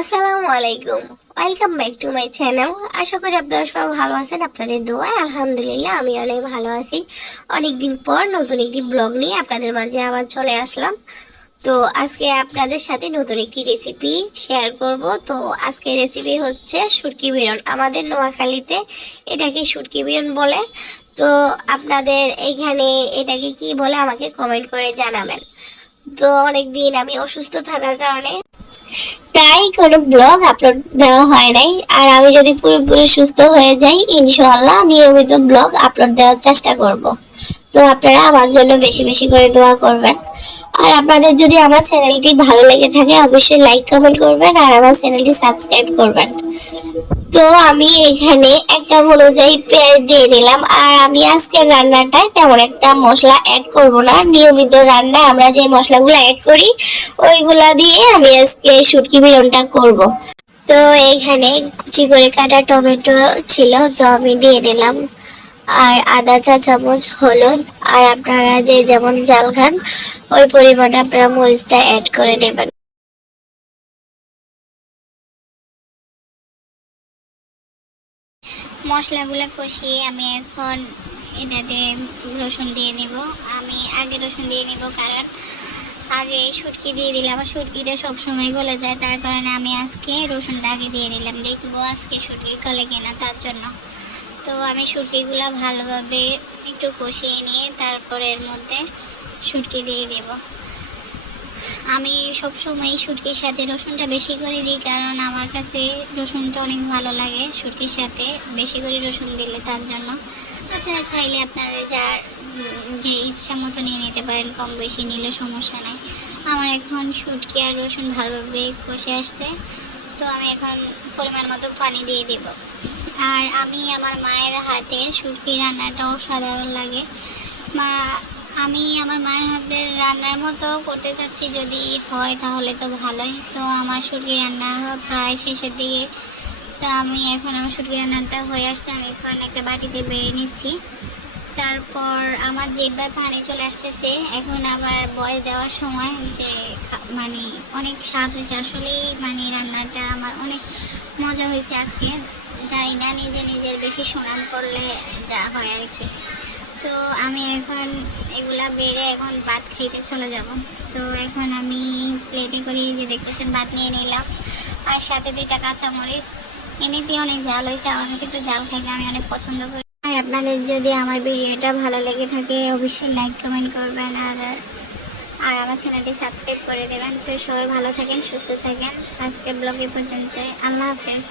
আসসালামু আলাইকুম, welcome back to my channel. আশা করি আপনারা সবাই ভালো আছেন। আপনাদের দোয়ায় আলহামদুলিল্লাহ আমি অনেক ভালো আছি। অনেকদিন পর নতুন একটি ব্লগ নিয়ে আপনাদের মাঝে আবার চলে আসলাম। তো আজকে আপনাদের সাথে নতুন একটি রেসিপি শেয়ার করব। তো আজকে রেসিপি হচ্ছে শুটকি বিরন। আমাদের নোয়াখালীতে এটাকে শুটকি বিরন বলে। তো আপনাদের এখানে এটাকে কি বলে আমাকে কমেন্ট করে জানাবেন। তো অনেকদিন আমি অসুস্থ থাকার কারণে তাই কোনো ব্লগ আপলোড দেওয়া হয় নাই। আর আমি যদি পুরোপুরি সুস্থ হয়ে যাই ইনশাআল্লাহ নিয়মিত ব্লগ আপলোড দেওয়ার চেষ্টা করব। তো আপনারা আমার জন্য বেশি বেশি করে দোয়া করবেন। আর আপনাদের যদি আমার চ্যানেলটি ভালো লেগে থাকে অবশ্যই লাইক কমেন্ট করবেন আর আমার চ্যানেলটি সাবস্ক্রাইব করবেন। তো আমি এখানে এক কাপ অনুযায়ী পেঁয়াজ দিয়ে নিলাম। আর আমি আজকের রান্নাটায় তেমন একটা মশলা অ্যাড করব না। নিয়মিত রান্নায় আমরা যে মশলাগুলো অ্যাড করি ওইগুলা দিয়ে আমি আজকে শুটকি বিরনটা করব। তো এখানে কুচি করে কাটা টমেটো ছিল, তো আমি দিয়ে দিলাম। আর আদা চা চামচ হলুদ, আর আপনারা যে যেমন ঝাল খান ওই পরিমাণে আপনারা মরিচটা অ্যাড করে নেবেন। মশলাগুলো কষিয়ে আমি এখন এটাতে রসুন দিয়ে নিব। আমি আগে রসুন দিয়ে নিব কারণ আগে শুটকি দিয়ে দিলে আমার শুটকিটা সবসময় গলে যায়, তার কারণে আমি আজকে রসুনটা আগে দিয়ে নিলাম। দেখবো আজকে শুটকি গলে কিনা তার জন্য। তো আমি শুটকিগুলো ভালোভাবে একটু কষিয়ে নিয়ে তারপরে এর মধ্যে শুটকি দিয়ে দেব। আমি সবসময় শুটকির সাথে রসুনটা বেশি করে দিই কারণ আমার কাছে রসুনটা অনেক ভালো লাগে শুটকির সাথে বেশি করে রসুন দিলে, তার জন্য। আপনারা চাইলে আপনাদের যার যে ইচ্ছা মতো নিয়ে নিতে পারেন, কম বেশি নিলে সমস্যা নাই। আমার এখন শুটকি আর রসুন ভালোভাবে কষে আসছে, তো আমি এখন পরিমাণ মতো পানি দিয়ে দেব। আর আমি আমার মায়ের হাতের শুটকি রান্নাটা অসাধারণ লাগে। আমি আমার মায়ের হাতের রান্নার মতো করতে চাচ্ছি, যদি হয় তাহলে তো ভালোই। তো আমার শুটকি রান্না প্রায় শেষের দিকে। তো আমি এখন আমার শুটকি রান্নাটা হয়ে আসছে, আমি এখন একটা বাটিতে বেড়ে নিচ্ছি। তারপর আমার জিহ্বায় পানি চলে আসতেছে। এখন আবার বয়স দেওয়ার সময় যে মানে অনেক স্বাদ হয়েছে আসলেই, মানে রান্নাটা আমার অনেক মজা হয়েছে আজকে। জানি না নিজে নিজের বেশি সুনাম করলে যা হয় আর কি। তো আমি এখন এগুলা বেড়ে এখন ভাত খেতে চলে যাব। তো এখন আমি প্লেটে করে যে দেখতেছেন ভাত নিয়ে নিলাম, আর সাথে 2টা কাঁচামরিচ। এমনিতেই অনেক ঝাল হয়েছে, আমার কাছে একটু ঝাল খাইতে আমি অনেক পছন্দ করি। আর আপনাদের যদি আমার ভিডিওটা ভালো লেগে থাকে অবশ্যই লাইক কমেন্ট করবেন আর আমার চ্যানেলটি সাবস্ক্রাইব করে দেবেন। তো সবাই ভালো থাকেন, সুস্থ থাকেন। আজকে ব্লগ এ পর্যন্ত। আল্লাহ হাফেজ।